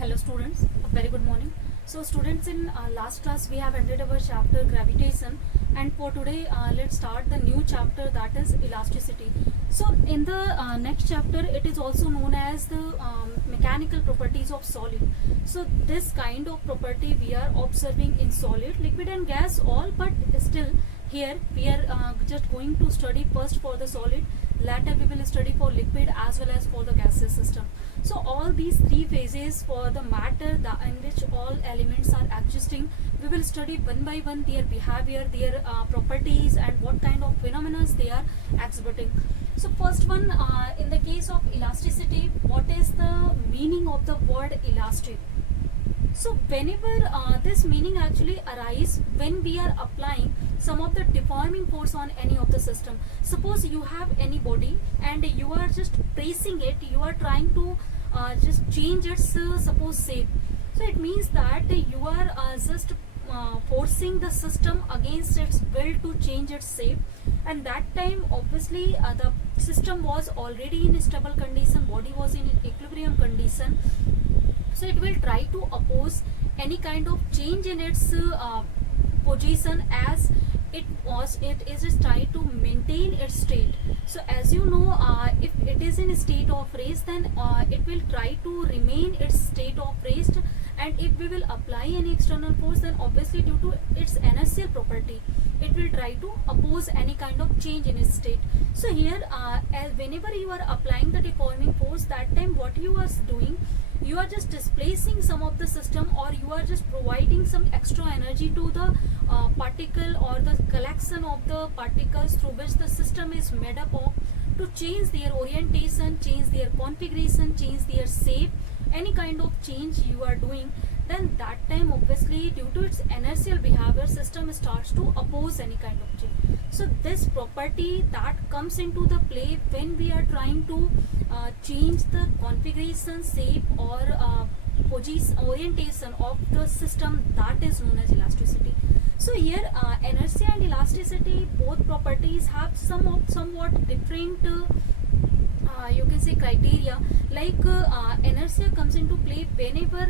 Hello students, a very good morning. So students, in last class we have ended our chapter gravitation, and for today let's start the new chapter, that is elasticity. So in the next chapter it is also known as the mechanical properties of solid. So this kind of property we are observing in solid, liquid and gas all, but still here we are just going to study first for the solid, later we will study for liquid as well as for the gaseous system. So all these three phases for the matter in which all elements are existing, we will study one by one their behavior, their properties, and what kind of phenomena they are exhibiting. So first one, in the case of elasticity, what is the meaning of the word elastic? So whenever this meaning actually arises when we are applying some of the deforming force on any of the system. Suppose you have any body and you are just pressing it, you are trying to just change its suppose shape. So it means that you are just forcing the system against its will to change its shape, and that time obviously the system was already in stable condition, body was in equilibrium condition, so it will try to oppose any kind of change in its position, as it is trying to maintain its state. So as you know, if it is in a state of rest, then it will try to remain its state of rest, and if we will apply any external force, then obviously due to its inertial property it will try to oppose any kind of change in its state. So here as whenever you are applying the deforming force, that time what you are doing, you are just displacing some of the system, or you are just providing some extra energy to the particle or the collection of the particles through which the system is made up of, to change their orientation, change their configuration, change their shape, any kind of change you are doing, then that time obviously due to its inertial behavior, system starts to oppose any kind of change. So this property that comes into the play when we are trying to change the configuration, shape, or position, orientation of the system, that is known as elasticity. So here inertia and elasticity, both properties have somewhat different you can say criteria. Like inertia comes into play whenever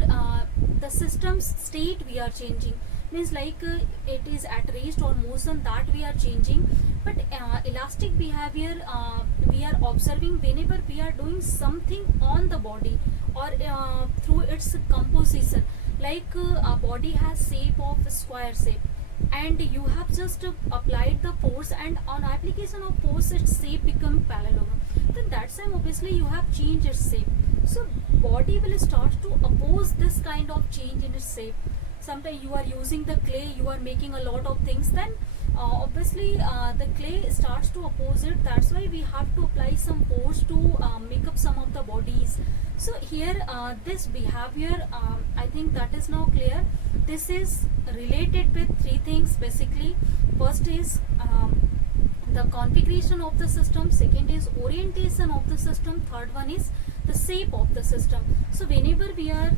the system's state we are changing, means like it is at rest or motion that we are changing, but elastic behavior we are observing whenever we are doing something on the body or through its composition. Like a body has shape of square shape, and you have just applied the force, and on application of force its shape become parallelogram, then that time obviously you have changed its shape. So body will start to oppose this kind of change in its shape. Sometimes you are using the clay, you are making a lot of things, then obviously the clay starts to oppose it. That's why we have to apply some force to make up some of the bodies. So here this behavior, I think that is now clear. This is related with three things basically. First is the configuration of the system, second is orientation of the system, third one is the shape of the system. So whenever we are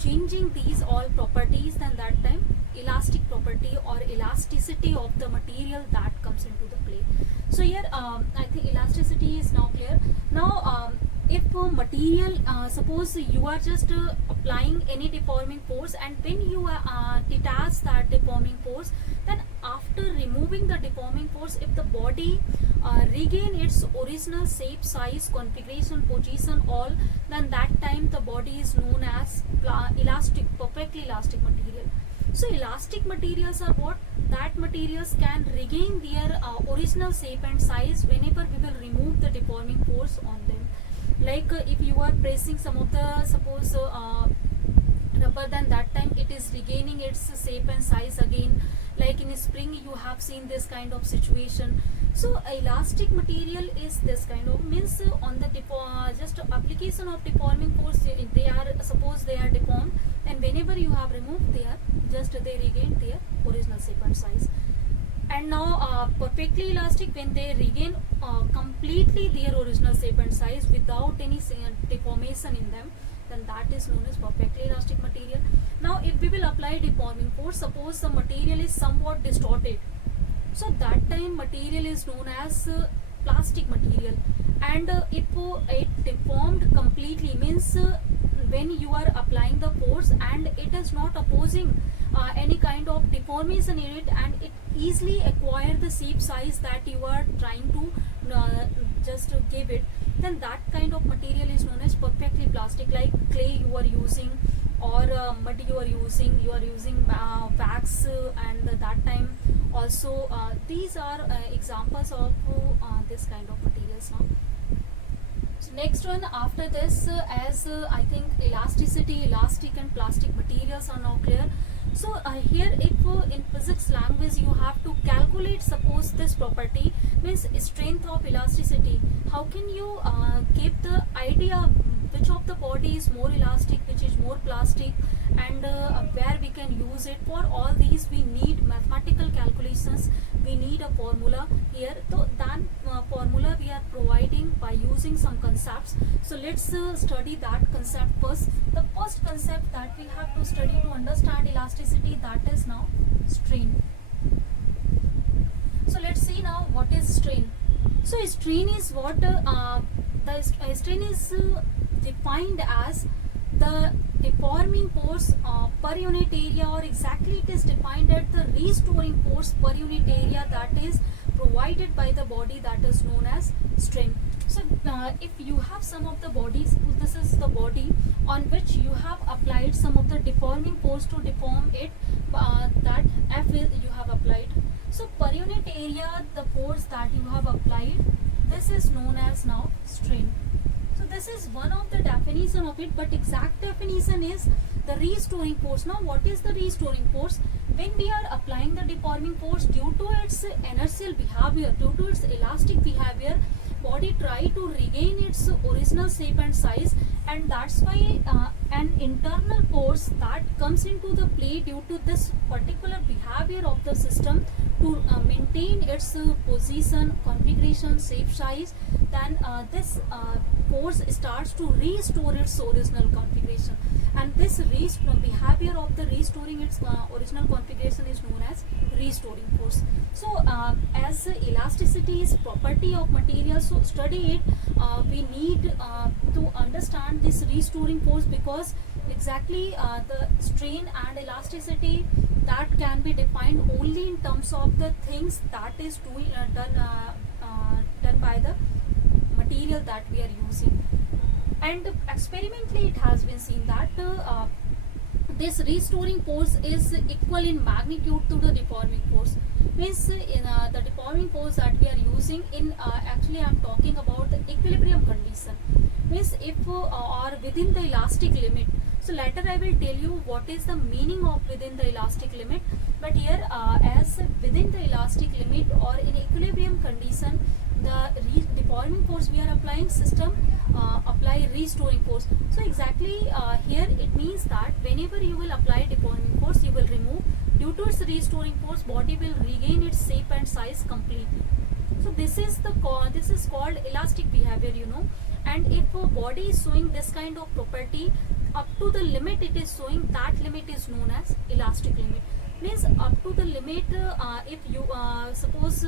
changing these all properties, then that time elastic property or elasticity of the material that comes into the play. So here I think elasticity is now clear. Now if material, suppose you are just applying any deforming force, and when you detach that deforming force, then after removing the deforming force, if the body regain its original shape, size, configuration, position, all, then that time the body is known as elastic, perfectly elastic material. So elastic materials are what? That materials can regain their original shape and size whenever we will remove the deforming force on them. Like if you are pressing some of the suppose rubber, then that time it is regaining its shape and size again. Like in spring you have seen this kind of situation. So elastic material is this kind of, means on the just application of deforming force, they are, suppose they are deformed, and whenever you have removed, they regain their original shape and size. And now perfectly elastic, when they regain completely their original shape and size without any deformation in them, then that is known as perfectly elastic material. Now if we will apply deforming force, suppose the material is somewhat distorted, so that time material is known as plastic material, and it deformed completely, means when you are applying the force and it is not opposing any kind of deformation in it, and it easily acquire the shape size that you are trying to just give it, then that kind of material is known as perfectly plastic. Like clay you are using, or mud you are using wax, and that time also these are examples of this kind of materials now. So next one after this, as I think elasticity, elastic and plastic materials are now clear. So here, if in physics language you have to calculate, suppose this property means strength of elasticity, how can you give the idea which of the body is more elastic, which is more plastic, and where we can use it? For all these we need mathematical calculations, we need a formula here. So that formula we are providing by using some concepts. So let's study that concept first. The first concept that we have to study to understand elasticity, that is now strain. So let's see now what is strain. So strain is what the strain is defined as the deforming force per unit area, or exactly it is defined at the restoring force per unit area that is provided by the body, that is known as strain. So if you have some of the bodies, this is the body on which you have applied some of the deforming force to deform it, that F is you have applied. So per unit area, the force that you have applied, this is known as now strain. So this is one of the definition of it, but exact definition is the restoring force. Now what is the restoring force? When we are applying the deforming force, due to its inertial behavior, due to its elastic behavior, body try to regain its original shape and size, and that's why an internal force that comes into the play due to this particular behavior of the system to maintain its position, configuration, shape, size, then this force starts to restore its original configuration, and this behavior of the restoring its original configuration is known as restoring force. So as elasticity is property of material, so study it, we need to understand this restoring force, because exactly the strain and elasticity that can be defined only in terms of the things that is done by the material that we are using. And experimentally it has been seen that this restoring force is equal in magnitude to the deforming force. Means in the deforming force that we are using in actually I am talking about the equilibrium condition. Means if or within the elastic limit. So later I will tell you what is the meaning of within the elastic limit. But here as within the elastic limit or in equilibrium condition, the deforming force we are applying, system apply restoring force. So exactly here it means that whenever you will apply deforming force, you will remove, due to its restoring force, body will regain its shape and size completely. So this is called elastic behavior, you know. And if a body is showing this kind of property up to the limit it is showing, that limit is known as elastic limit. Means up to the limit, if you suppose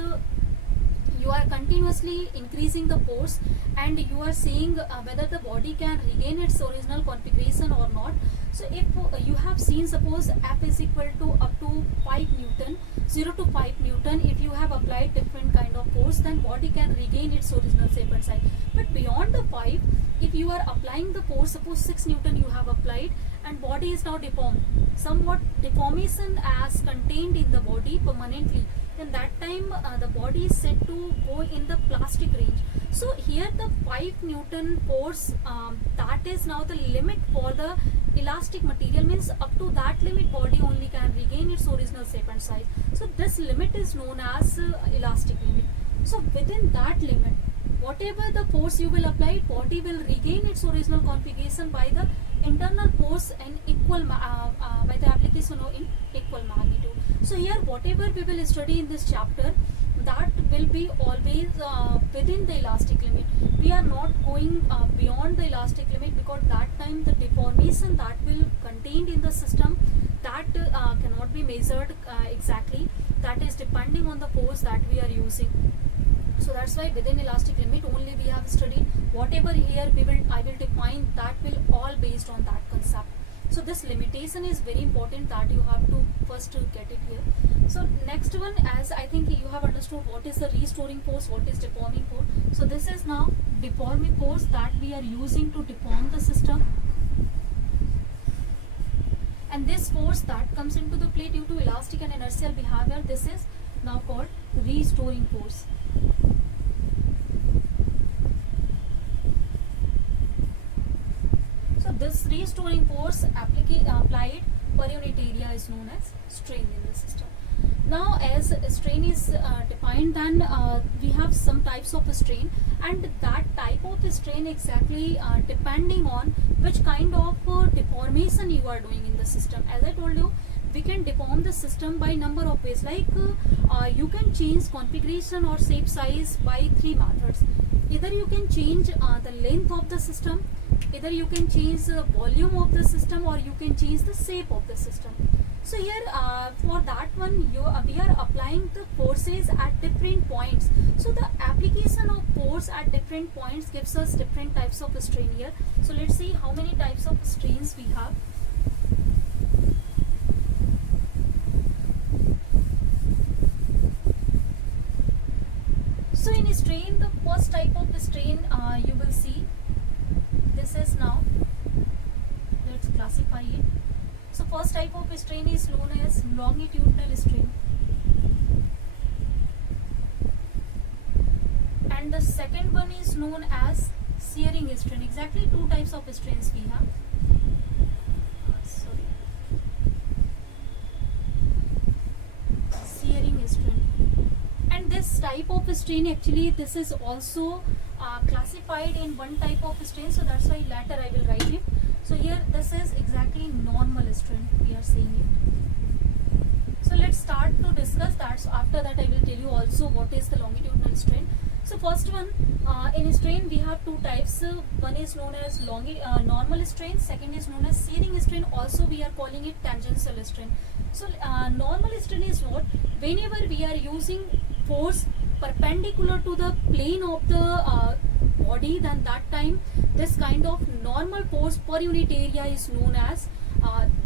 you are continuously increasing the force and you are seeing whether the body can regain its original configuration or not. So if you have seen, suppose F is equal to up to 5 Newton, 0 to 5 Newton, if you have applied different kind of force, then body can regain its original shape and size. But beyond the 5, if you are applying the force, suppose 6 Newton you have applied and body is now deformed, somewhat deformation as contained in the body permanently, then that time the body is said to go in the plastic range. So here the 5 Newton force, that is now the limit for the elastic material. Means up to that limit body only can regain its original shape and size. So this limit is known as elastic limit. So within that limit, whatever the force you will apply, body will regain its original configuration by the internal force and equal by the application of in equal magnitude. So here whatever we will study in this chapter, that will be always within the elastic limit. We are not going beyond the elastic limit, because that time the deformation that will contained in the system, that cannot be measured exactly. That is depending on the force that we are using. So that's why within elastic limit only we have studied. Whatever here I will define, that will all based on that concept. So this limitation is very important, that you have to first get it here. So next one, as I think you have understood what is the restoring force, what is deforming force. So this is now deforming force that we are using to deform the system. And this force that comes into the play due to elastic and inertial behavior, this is now called restoring force. So this restoring force applied per unit area is known as strain in the system. Now as strain is defined, then we have some types of strain, and that type of strain exactly depending on which kind of deformation you are doing in the system. As I told you, we can deform the system by number of ways, like you can change configuration or shape size by 3 methods. Either you can change the length of the system, either you can change the volume of the system, or you can change the shape of the system. So here for that one we are applying the forces at different points. So the application of force at different points gives us different types of strain here. So let's see how many types of strains we have. So in strain, the first type of strain you will see, this is now, let's classify it. So first type of strain is known as longitudinal strain, and the second one is known as shearing strain. Exactly 2 types of strains we have. Shearing strain. And this type of strain, actually this is also classified in one type of strain, so that's why later I will write it. So here this is exactly normal strain we are seeing it. So let's start to discuss that. So after that I will tell you also what is the longitudinal strain. So first one, in strain we have 2 types. One is known as normal strain, second is known as shearing strain. Also we are calling it tangential strain. So normal strain is what? Whenever we are using force perpendicular to the plane of the body, then that time this kind of normal force per unit area is known as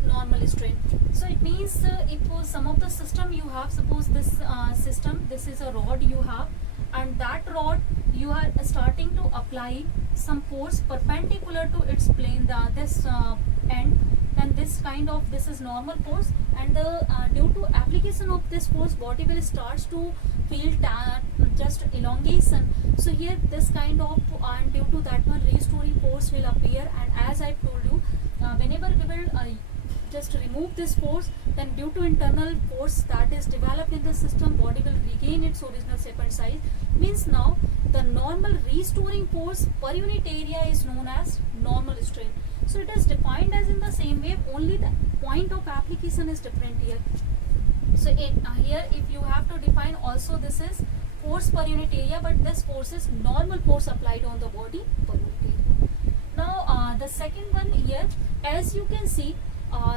normal strain. So it means if for some of the system you have, suppose this system, this is a rod you have, and that rod you are starting to apply some force perpendicular to its plane, this end, then this is normal force, and due to application of this force, body will starts to feel just elongation. So here this kind of, and due to that one, restoring force will appear. And as I told you, whenever we will just remove this force, then due to internal force that is developed in the system, body will regain its original shape and size. Means now the normal restoring force per unit area is known as normal strain. So it is defined as in the same way, only the point of application is different here. So here if you have to define also, this is force per unit area, but this force is normal force applied on the body per unit area. Now the second one here, as you can see,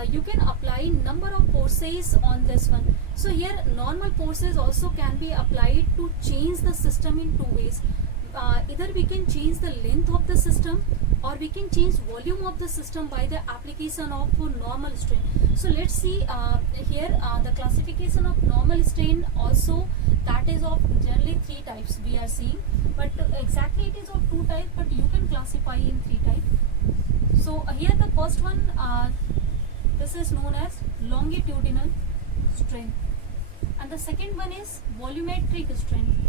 you can apply number of forces on this one. So here normal forces also can be applied to change the system in 2 ways. Either we can change the length of the system, or we can change volume of the system by the application of normal strain. So let's see here the classification of normal strain also, that is of generally 3 types we are seeing, but exactly it is of 2 types, but you can classify in 3 types. So here the first one, this is known as longitudinal strain, and the second one is volumetric strain.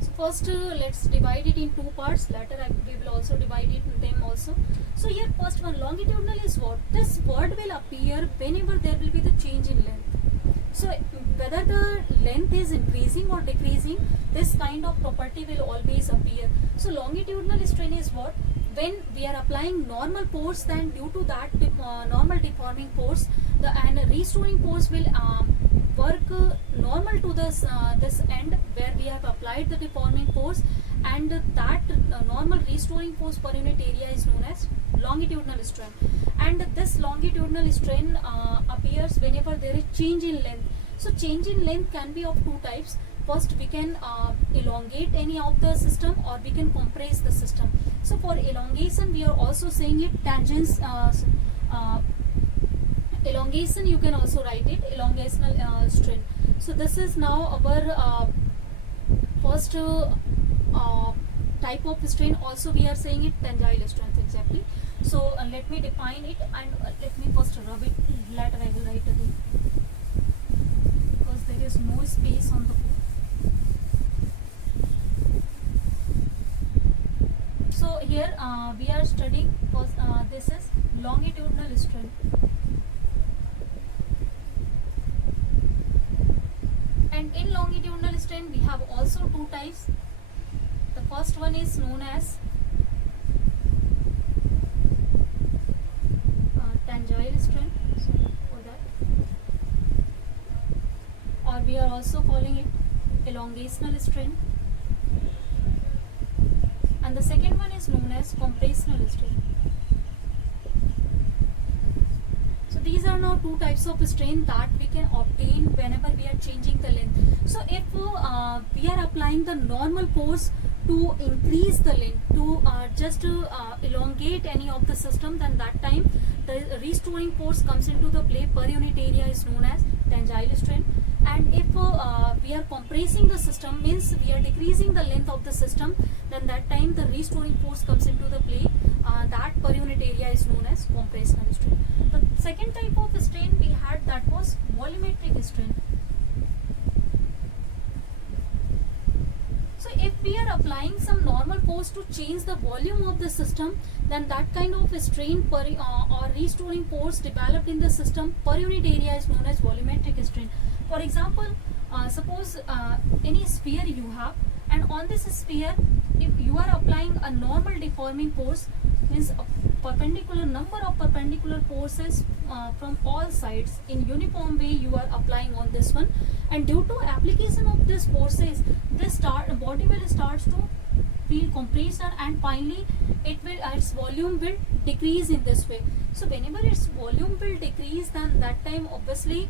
So first let's divide it in 2 parts. Later we will also divide it in them also. So here first one, longitudinal is what? This word will appear whenever there will be the change in length. So whether the length is increasing or decreasing, this kind of property will always appear. So longitudinal strain is what? When we are applying normal force, then due to that normal deforming force, and restoring force will work normal to this end where we have applied the deforming force, and that normal restoring force per unit area is known as longitudinal strain. And this longitudinal strain appears whenever there is change in length. So change in length can be of 2 types. first we can elongate any of the system or we can compress the system. So for elongation we are also saying it tangents, elongation you can also write it elongational strain. So this is now our first type of strain. Also we are saying it tangential strength exactly. So let me define it, and let me first rub it, later I will write again because there is no space on the board. So here we are studying first, this is longitudinal strain. And in longitudinal strain we have also two types. The first one is known as tangential strain, so for that, or we are also calling it elongational strain, and the second one is known as compressional strain. So these are now two types of strain that we can obtain whenever we are changing the length. So if we are applying the normal force to increase the length, to just elongate any of the system, then that time the restoring force comes into the play per unit area is known as tangential strain. And if we are compressing the system, means we are decreasing the length of the system, then that time the restoring force comes into the play, that per unit area is known as compressional strain. The second type of strain we had, that was volumetric strain. So if we are applying some normal force to change the volume of the system, then that kind of strain per or restoring force developed in the system per unit area is known as volumetric strain. For example, suppose any sphere you have, and on this sphere if you are applying a normal deforming force, means a perpendicular number of perpendicular forces from all sides in uniform way you are applying on this one, and due to application of these forces, this body will starts to feel compression, and finally its volume will decrease in this way. So whenever its volume will decrease, then that time obviously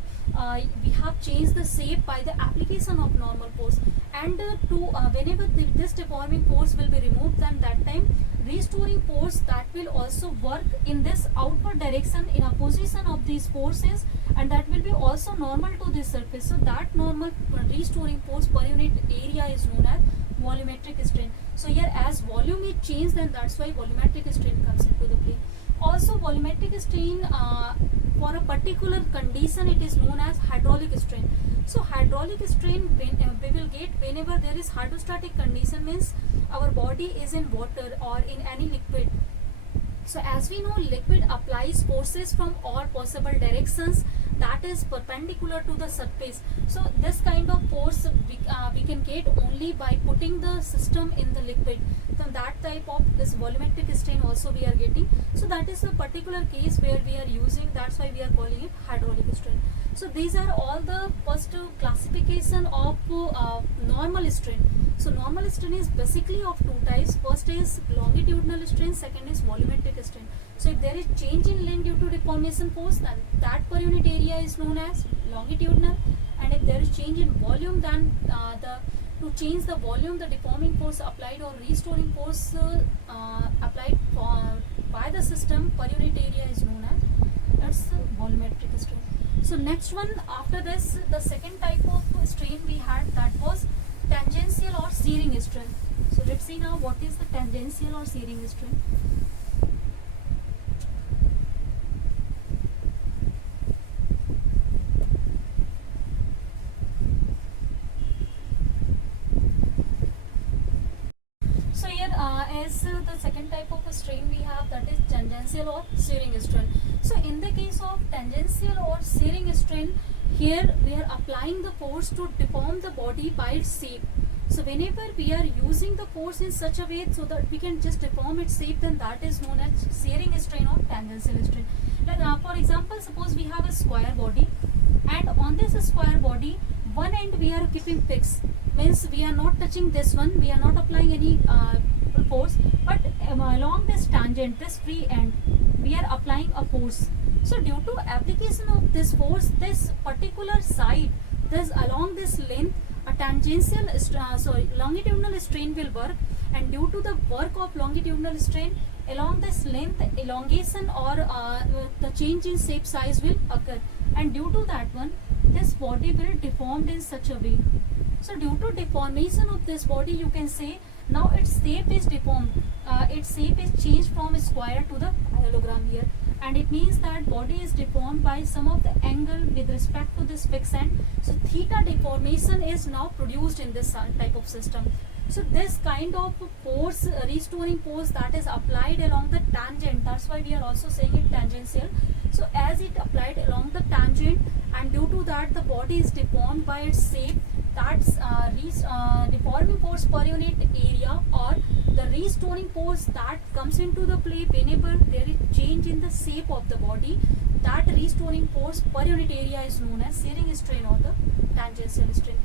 we have changed the shape by the application of normal force, and whenever this deforming force will be removed, then that time restoring force that will also work in this outward direction in opposition of these forces, and that will be also normal to this surface. So that normal restoring force per unit area is known as volumetric strain. So here as volume is changed, then that's why volumetric strain comes into the play. Also volumetric strain for a particular condition, it is known as hydraulic strain. So hydraulic strain we will get whenever there is hydrostatic condition, means our body is in water or in any liquid. So as we know, liquid applies forces from all possible directions that is perpendicular to the surface. So this kind of force we can get only by putting the system in the liquid. So that type of this volumetric strain also we are getting. So that is a particular case where we are using, that's why we are calling it hydraulic strain. So these are all the first classification of normal strain. So normal strain is basically of two types. First is longitudinal strain, second is volumetric strain. So if there is change in length due to deformation force, then that per unit area is known as longitudinal, and if there is change in volume, then to change the volume, the deforming force applied or restoring force applied by the system per unit area is known as, that's volumetric strain. So next one, after this, the second type of strain we had, that was tangential or shearing strain. So let's see now what is the tangential or shearing strain. So here as the second type of a strain we have, that is tangential or shearing strain. So in the case of tangential or shearing strain, here we are applying the force to deform the body by its shape. So whenever we are using the force in such a way so that we can just deform its shape, then that is known as shearing strain or tangential strain. Like, for example, suppose we have a square body, and on this square body, one end we are keeping fixed, means we are not touching this one, we are not applying any force, but along this tangent, this free end, we are applying a force. So due to application of this force, this particular side, this along this length, a longitudinal strain will work, and due to the work of longitudinal strain along this length, elongation or the change in shape size will occur, and due to that one, this body will deformed in such a way. So due to deformation of this body, you can say now its shape is deformed. Its shape is changed from square to the parallelogram here, and it means that body is deformed by some of the angle with respect to this fixed end. So theta deformation is now produced in this type of system. So this kind of force, restoring force that is applied along the tangent, that's why we are also saying it tangential. So as it applied along the tangent, and due to that the body is deformed by its shape, that's deforming force per unit area, or the restoring force that comes into the play whenever there is change in the shape of the body. That restoring force per unit area is known as shearing strain or the tangential strain.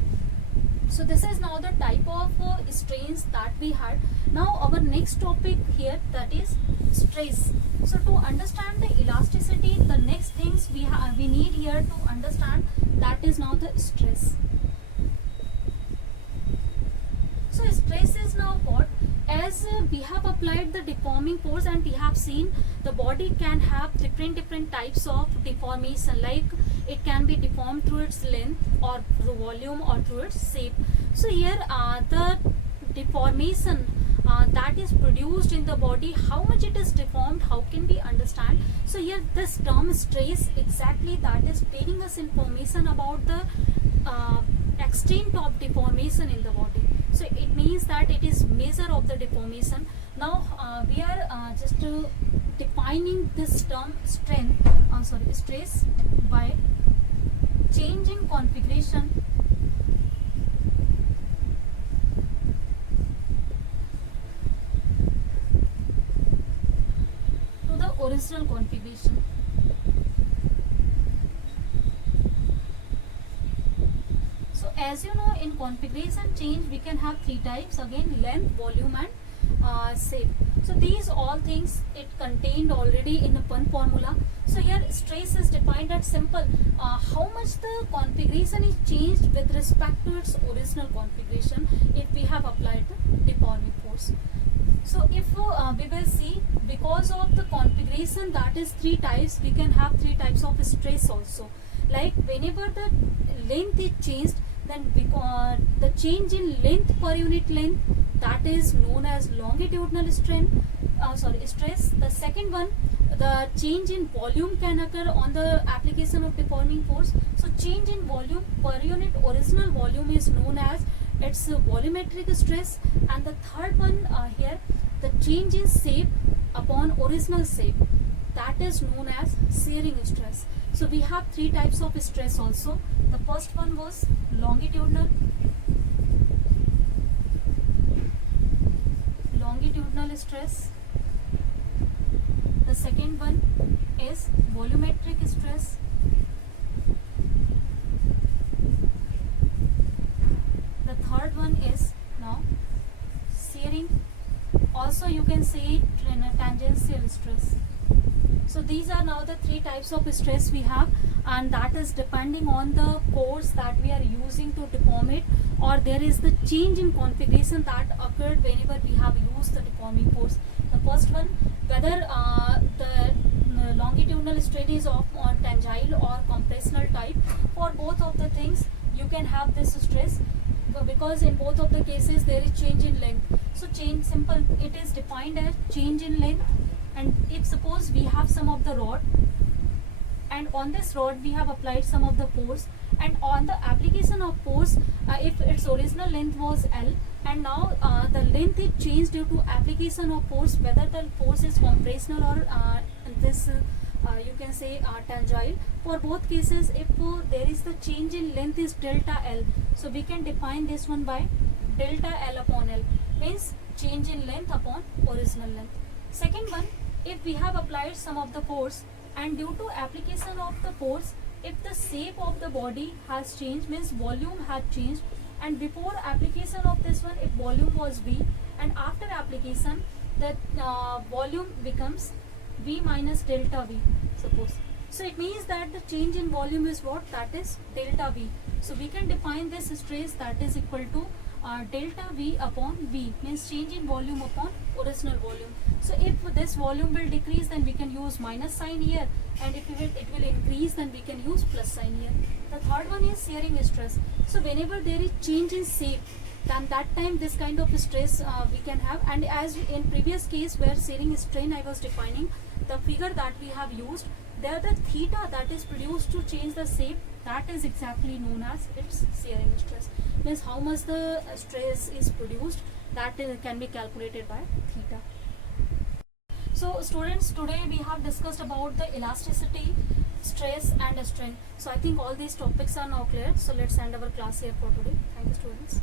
So this is now the type of strains that we had. Now our next topic here, that is stress. So to understand the elasticity, the next things we need here to understand, that is now the stress. So stress is now what? As we have applied the deforming force, and we have seen the body can have different types of deformation, like it can be deformed through its length or through volume or through its shape. So here the deformation that is produced in the body, how much it is deformed, how can we understand? So here this term stress, exactly that is telling us information about the extent of deformation in the body. So it means that it is measure of the deformation. Now we are just defining this term stress by changing configuration to the original configuration. So as you know, in configuration change we can have three types, again length, volume and shape. So these all things it contained already in one formula. So here stress is defined as simple, how much the configuration is changed with respect to its original configuration if we have applied the deforming force. So if we will see, because of the configuration that is three types, we can have three types of stress also. Like whenever the length is changed, then the change in length per unit length, that is known as longitudinal stress. The second one, the change in volume can occur on the application of deforming force. So change in volume per unit original volume is known as its volumetric stress. And the third one here, the change in shape upon original shape, that is known as shearing stress. So we have three types of stress also. The first one was longitudinal stress. The second one is volumetric stress. The third one is now shearing. Also you can say tangential stress. So these are now the three types of stress we have, and that is depending on the force that we are using to deform it, or there is the change in configuration that occurred whenever we have used the deforming force. The first one, whether the longitudinal strain is of tangential or compressional type, for both of the things you can have this stress, because in both of the cases there is change in length. So change, simple, it is defined as change in length. And if suppose we have some of the rod, and on this rod we have applied some of the force, and on the application of force, if its original length was L, and now the length is changed due to application of force, whether the force is compressional or this you can say tangential. For both cases, if there is the change in length is delta L, so we can define this one by delta L upon L, means change in length upon original length. Second one, if we have applied some of the force, and due to application of the force, if the shape of the body has changed, means volume has changed, and before application of this one, if volume was V, and after application the volume becomes V minus delta V, suppose. So it means that the change in volume is what? That is delta V. So we can define this stress that is equal to delta V upon V, means change in volume upon original volume. So if this volume will decrease, then we can use minus sign here, and if it will increase, then we can use plus sign here. The third one is shearing stress. So whenever there is change in shape, then that time this kind of stress we can have. And as in previous case where shearing strain I was defining, the figure that we have used, there the theta that is produced to change the shape, that is exactly known as its shearing stress. Means how much the stress is produced, that can be calculated by theta. So students, today we have discussed about the elasticity, stress and strain. So I think all these topics are now clear. So let's end our class here for today. Thank you students.